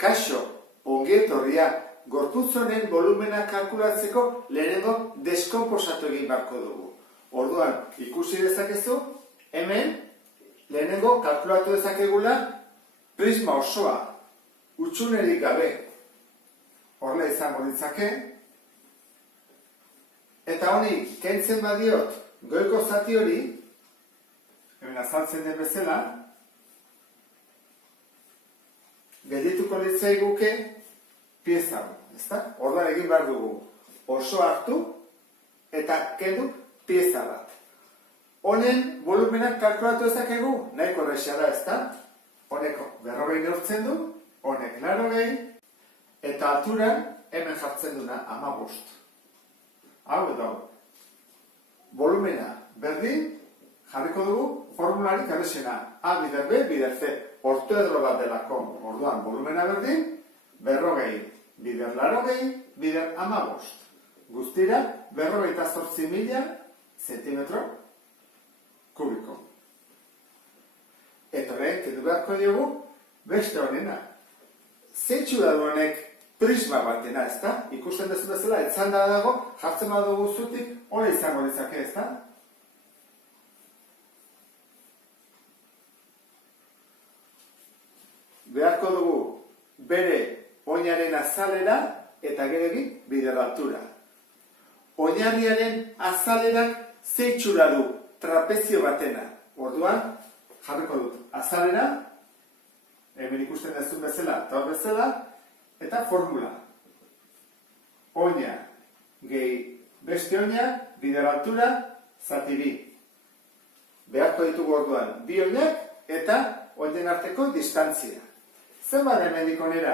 Kaixo, ongi etorria, gorputz honen volumena kalkulatzeko lehenengo deskonposatu egin beharko dugu. Orduan, ikusi dezakezu, hemen lehenengo kalkulatu dezakegula prisma osoa, hutsunerik gabe. Horrela izango ditzake. Eta honi, kentzen badiot, goiko zati hori, hemen azaltzen den bezala, geldituko litzaiguke pieza, ezta? Orduan egin behar dugu oso hartu eta kendu pieza bat. Honen volumenak kalkulatu ezakegu, nahiko erraza da, ezta? Honek 40 neurtzen du, honek 80, eta altura hemen jartzen duna 15. Hau edo, volumena berdin jarriko dugu formularik abesena. A bider B, bider C. Ortoedro bat delako. Orduan, volumena berdin, 40, bider 80, bider 15. Guztira, 48.000 zentimetro kubiko. Eta horrein, kendu beharko diogu, beste honena. Zeitzu da honek prisma batena, ezta? Ikusten dezu bezala, etzanda dago, jartzen badugu zutik, hori izango ditzake, ezta? Beharko dugu bere oinaren azalera eta geregin bider altura. Oinarriaren azalerak zeitxura du trapezio batena. Orduan, jarriko dut azalera, hemen ikusten dezun bezala, eta hor bezala, eta formula. Oina gehi beste oina, bider altura, zati bi. Beharko ditugu orduan bi oinak eta oinen arteko distantzia. Zenbat hemendik onera?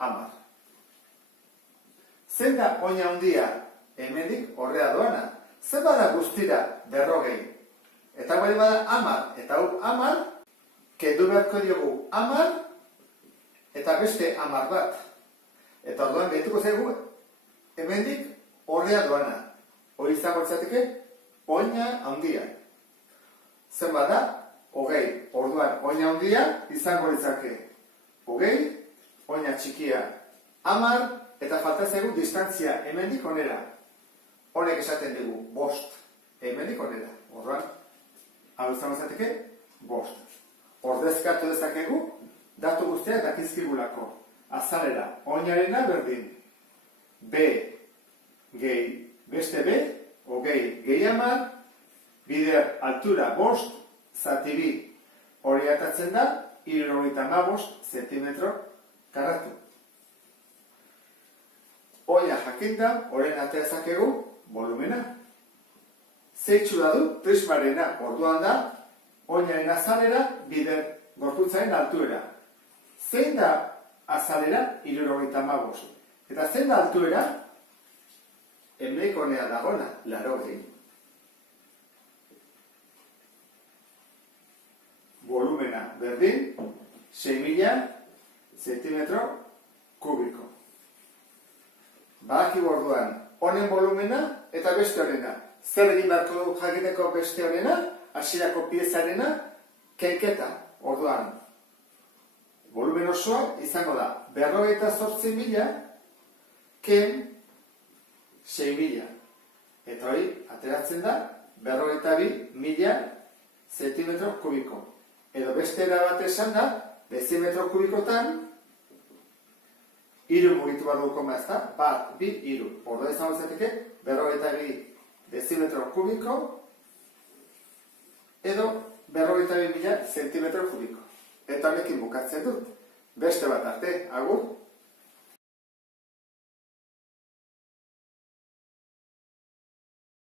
10. Zein da oina handia? Hemendik horrea doana. Zenbat da guztira? 40. Eta bai bada 10. Eta hau 10, kendu beharko diogu 10, eta beste 10 bat. Eta orduan behituko zaigu, hemendik horrea doana. Hori izango litzateke oina handia. Zenbat da? 20. Orduan, oina handia izango litzake 20, oina txikia 10, eta falta zaigu distantzia hemendik onera. Honek esaten dugu 5, hemendik onera. Orduan, hau izango litzateke 5. Ordezkatu dezakegu, datu guztiak dakizkigulako. Azalera, oinarena berdin. B, gehi, beste B, gehi 10, bider altura 5, zati bi, hori atatzen da, 75 zentimetro karratu. Oia jakinda, horren atezakegu volumena. Zeitzu da du prismarena, orduan da, oinaren azalera, bider gorputzaren altuera. Zein da azalera? 75. Eta zein da altuera? Hemenik honea dagona, 80. Volumena berdin, 6.000 zentimetro kubiko. Badaki orduan, honen volumena eta beste horrena. Zer egin beharko dugu jakiteko beste horrena, hasierako piezarena, kenketa. Orduan, volumen osoa izango da 48.000 ken 6.000. Eta hori, ateratzen da 42.000 zentimetro kubiko. Edo beste bat esan da, dezimetro kubikotan, 3 mugitu bat dugu koma ez da, 1, 2, 3. Orduan izango zateke, 42 dezimetro kubiko, edo 42.000 zentimetro kubiko. Eta honekin bukatzen dut. Beste bat arte, agur.